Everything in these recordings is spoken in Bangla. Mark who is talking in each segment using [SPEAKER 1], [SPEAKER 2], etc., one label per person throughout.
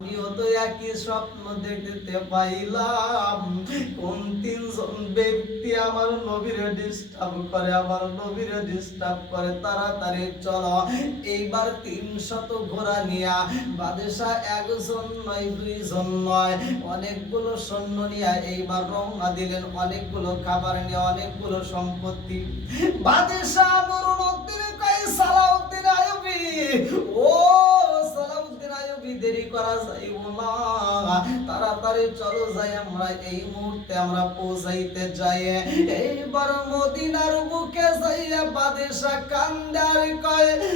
[SPEAKER 1] আমিও তো একই স্বপ্ন দেখতে পাইলাম। কোন তিনজন ব্যক্তি আমার নবীরে ডিস্টার্ব করে, আমার নবীরে ডিস্টার্ব করে, তাড়াতাড়ি এইবার তিনশত ঘোড়া নিয়া, বাদেশা একজন নয়, দুইজন নয়। অনেকগুলো সৈন্য নিয়ে এইবার রওনা দিলেন, অনেকগুলো খাবার নিয়ে, অনেকগুলো সম্পত্তি। বাদেশা তাড়াতাড়ি চলো যাই, আমরা এই মুহূর্তে আমরা পৌঁছাইতে যাই। এইবার মদিনার বুকে যাইয়া বাদেশা কান্দার কয় রে,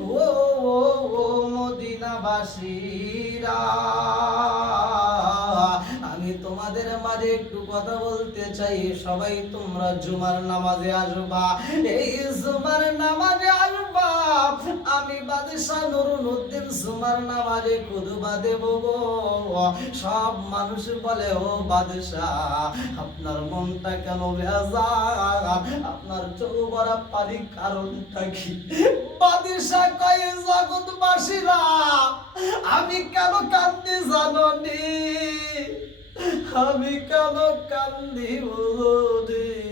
[SPEAKER 1] ও ও ও আমি তোমাদের মাঝে একটু কথা বলতে চাই। সবাই তোমরা জুমার নামাজে আসবা। এই জুমার বাদশাহ নুরুল উদ্দিন জুমার নামাজে কুদবা দেব গো। সব মানুষ বলে, ও বাদশাহ, আপনার মনটা কেন বেজার আপনার চোখ ভরা পানি কারণটা কি? বাদশাহ কয়ে, জগৎবাসীরা, আমি কেন কান্দি জাননি? আমি কেন কান্দি বলি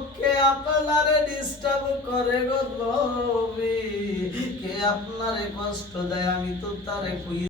[SPEAKER 1] আপনারে ডিস্টার্ব করে গো রবি কে আপনারে কষ্ট দেয় আমি তো তারে